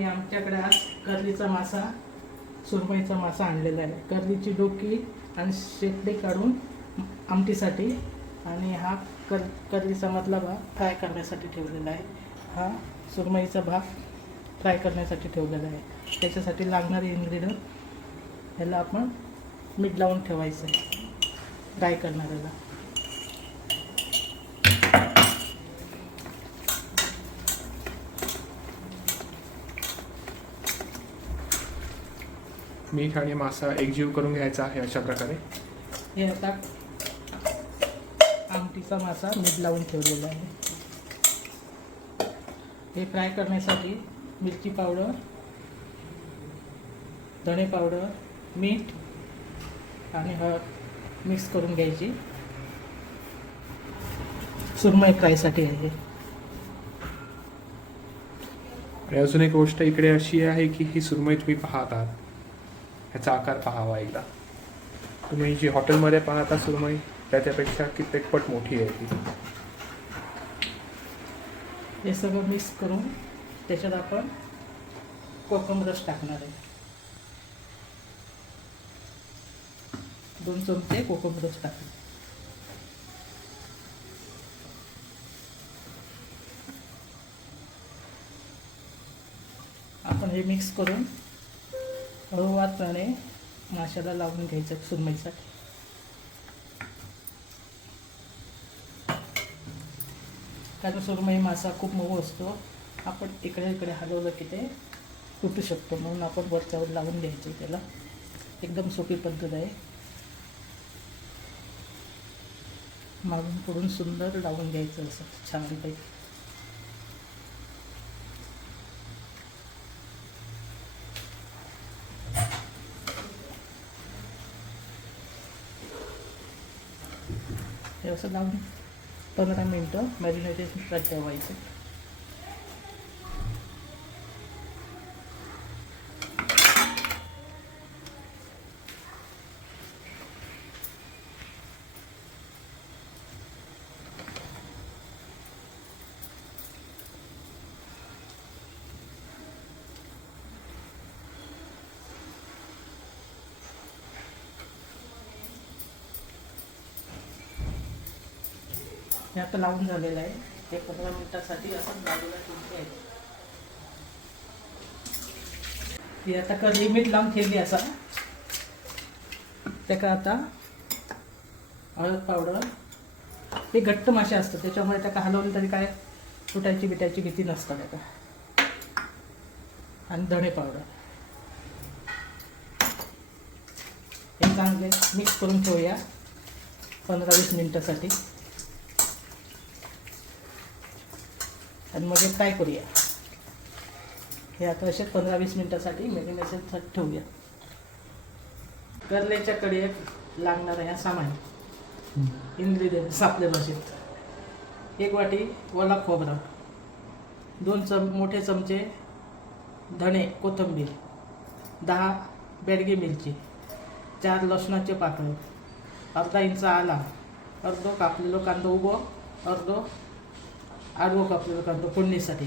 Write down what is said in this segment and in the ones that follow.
मी आमच्याकडे आज कर्लीचा मासा, सुरमईचा मासा आणलेला आहे. कर्लीची डोकी आणि शेपटी काढून आमटीसाठी, आणि हा कर्लीचा मधला भाग फ्राय करण्यासाठी ठेवलेला आहे. हा सुरमईचा भाग फ्राय करण्यासाठी ठेवलेला आहे. त्याच्यासाठी लागणारे इन्ग्रेडियंट ह्याला आपण मीठ लावून ठेवायचं आहे फ्राय करणाऱ्याला. मीठ आणि मासा एकजीव करून घ्यायचा आहे अशा प्रकारे. हे आता आमटीचा मासा मीठ लावून ठेवलेला आहे. हे फ्राय करण्यासाठी मिरची पावडर, धणे पावडर, मीठ आणि हळद मिक्स करून घ्यायची. सुरमई फ्रायसाठी आहे. आणि अजून एक गोष्ट इकडे अशी आहे की ही सुरमई तुम्ही पाहत आहात, ह्याचा आकार पाहावा एकदा. तुम्ही जी हॉटेलमध्ये पाहता सुरमई त्याच्यापेक्षा कित्येक पट मोठी आहे ती. हे सगळं मिक्स करून त्याच्यात आपण कोकम रस टाकणार आहे. 2 चमचे कोकम रस टाकले. आपण हे मिक्स करून हळूवारपणे माशाला लावून घ्यायचं सुरमईसाठी. कारण सुरमई मासा खूप मऊ असतो, आपण इकडे इकडे हलवलं की ते तुटू शकतो, म्हणून आपण वरच्यावर लावून घ्यायचे. त्याला एकदम सोपी पद्धत आहे. मागून पुढून सुंदर लावून घ्यायचं असं छानपैकी. हे असं लावून 15 मिनटं मॅरिनेटेशनसाठी ठेवायचं. हे आता लावून झालेलं आहे. ते 15 मिनिटासाठी असं बाजूला ठेवून घ्यायचं. ही आता कढई मीठ लावून ठेवली असा. त्याका आता हळद पावडर, ते घट्ट मासे असतात त्याच्यामुळे त्याका हलवलं तरी काय तुटायची बिटायची भीती नसतं त्याका. आणि धणे पावडर हे चांगले मिक्स करून ठेवूया 15-20 मिनिटासाठी. आणि मग हे फ्राय करूया. हे आता असे 15-20 मिनिटासाठी मॅरिनेशनसाठी ठेवूया. कर्ल्याच्या कढईत लागणारा ह्या सामान इन्ग्रेडियंट्स आपल्या भाषेत: 1 वाटी ओला खोबरा, 2 मोठे चमचे धणे कोथिंबीर, 10 बेडगी मिरची, 4 लसणाचे पाकळे, अर्धा इंच आला, अर्धो कापलेलो कांदो उभो, अर्धो आडवं कापलेलं कांदो फोडणीसाठी.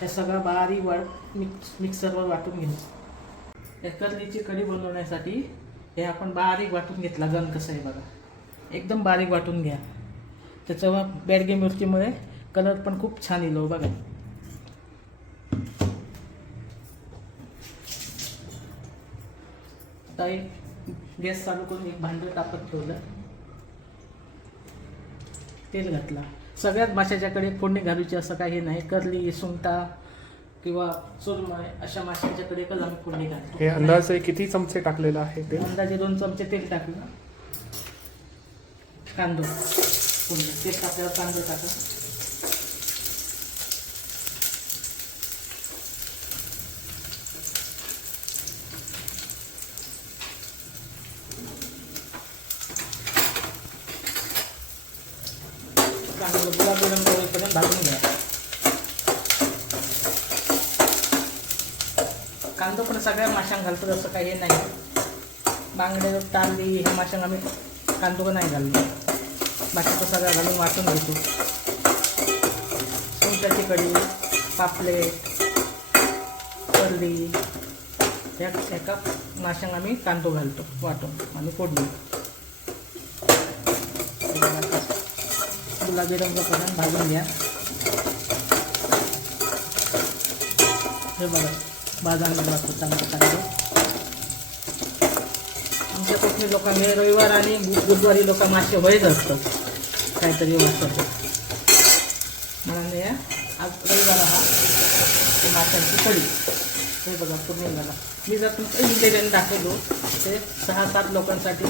हे सगळं बारीक मिक्सरवर वाटून घ्यायचं. या कर्लीची कढी बनवण्यासाठी हे आपण बारीक वाटून घेतला. गण कसं आहे बघा, एकदम बारीक वाटून घ्या. त्याच्यावर बेडगे मिरचीमुळे कलर पण खूप छान येतो बघा. आता एक गॅस चालू करून एक भांडं तापत ठेवलं, तेल घातला. सगळ्यात माशाच्याकडे फोडणी घालूची असं काही नाही. कर्ली, सुंगटा किंवा सुरमई अशा माशांच्याकडे एकच आम्ही फोडणी घालतो. हे अंदाजे किती चमचे टाकलेलं आहे ते? अंदाजे 2 चमचे तेल टाकलं. कांदो तेल टाकल्यावर कांदो टाकला. कांदा गुलाबी रंग होईपर्यंत भाजून घ्या. कांदो पण सगळ्या माशांना घालतो असं काही नाही. बांगडे, तारली ह्या माशांना आम्ही कांदो नाही घालतो. बाकीचं सगळं घालून वाटून घेतो. सुंगटाची कढी, पापलेट, कर्ली हळदी त्या एका माशांना आम्ही कांदो घालतो वाटून आणि फोडणी गुलाबी रंगापर्यंत भाजून घ्या. हे बघा भाजायला लागतो चांगलं कांदो. आमच्या कोकणी लोकांनी रविवार आणि बुधवारी लोक मासे व्हायच असतात काहीतरी वाचतात म्हणून या आज रविवार हा माशांची कढी. हे बघा पूर्ण झाला. मी जर तुमचं इंग्रेडियंट दाखवलो ते 6-7 लोकांसाठी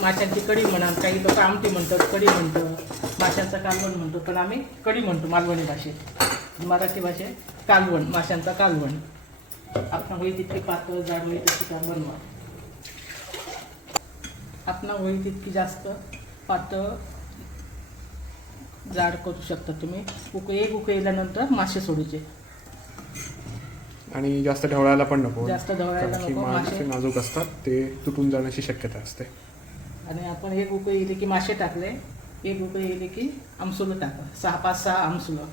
माशांची कढी म्हणा. काही लोक आमटी म्हणतात, कढी म्हणतात, माशांचा कालवण म्हणतो, पण आम्ही कढी म्हणतो मालवणी भाषेत. मराठी भाषेत कालवण, माशांचा कालवण. आपण होईल तितकी पातळ जाड होईल तितकी का बनवा. आपण होईल तितकी जास्त पातळ जाड करू शकता तुम्ही. एक उकळील्यानंतर मासे सोडायचे आणि जास्त ढवळायला पण नको. जास्त ढवळायला कारण की नको. मासे नाजूक असतात, ते तुटून जाण्याची शक्यता असते. आणि आपण एक उकळी येते की मासे टाकले, एक उकळी येते की आमसुलं टाका. 6-5-6 आमसुलं.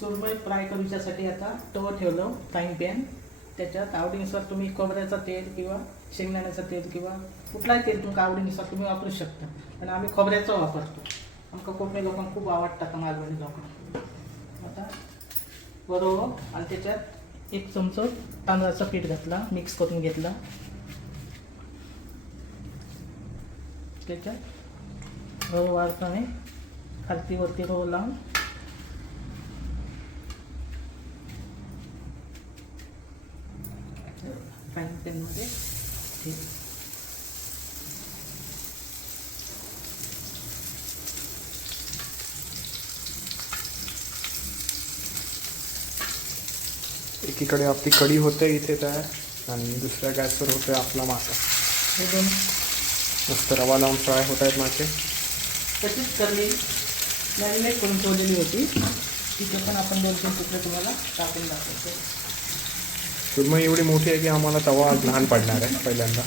सुरमई फ्राय करूच्यासाठी आता तवा ठेवलं फ्राईंग पॅन. त्याच्यात आवडीनुसार तुम्ही खोबऱ्याचं तेल किंवा शेंगदाण्याचं तेल किंवा कुठलाही तेल तुमच्या आवडीनुसार तुम्ही वापरू शकता. पण आम्ही खोबऱ्याचं वापरतो. आमका कोकणी लोकांना खूप आवडतात मालवणी लोकांना. आता बरोबर आणि त्याच्यात 1 चमचा तांदळाचं पीठ घातला, मिक्स करून घेतला. त्याच्यात रवा वारताने खालतीवरती रवा लावून फ्राईंग पॅनमध्ये ठेव. एकीकडे आपली कढी होते इथे तयार आणि दुसऱ्या गॅसवर होतोय आपला मासा. हे दोन मस्त रवा लावून फ्राय होत आहेत मासे. तशीच करली मॅरिनेट करून ठेवलेली होती. तिथे पण आपण 2-3 तुकडे तुम्हाला टाकून दाखवतो. सुरमई एवढी मोठी आहे की आम्हाला तवा आज लहान पडणार आहे पहिल्यांदा.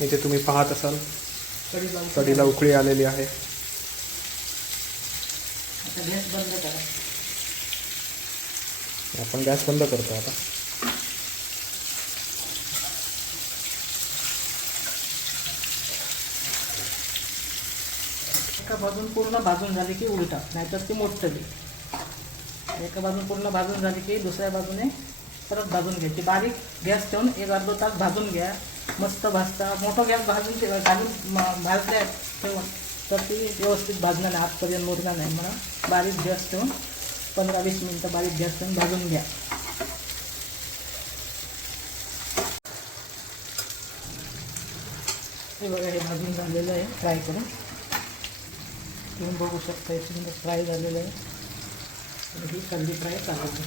इथे तुम्ही पाहत असाल कढीला उकळी आलेली आहे. आता गॅस बंद करा. आपण गॅस बंद करतो आता. एका बाजून पूर्ण भाजून झाली की उलटा, नाहीतर ती मोठली. एका बाजून पूर्ण भाजून झाली की दुसऱ्या बाजूने परत भाजून घ्यायची. बारीक गॅस ठेवून 1-अर्धा तास भाजून घ्या. मस्त भाजता. मोठा गॅस भाजून घालून भाजल्या ठेवून तर ती व्यवस्थित भाजणार नाही, आतपर्यंत मुरणार नाही. म्हणून बारीक गॅस ठेवून 15-20 मिनटं बारीक गॅस ठेवून भाजून घ्या. हे बघा हे भाजून झालेलं आहे फ्राय करून. तुम्ही बघू शकता हे सुंदर फ्राय झालेलं आहे. आणि ही कढी फ्राय चालू आहे.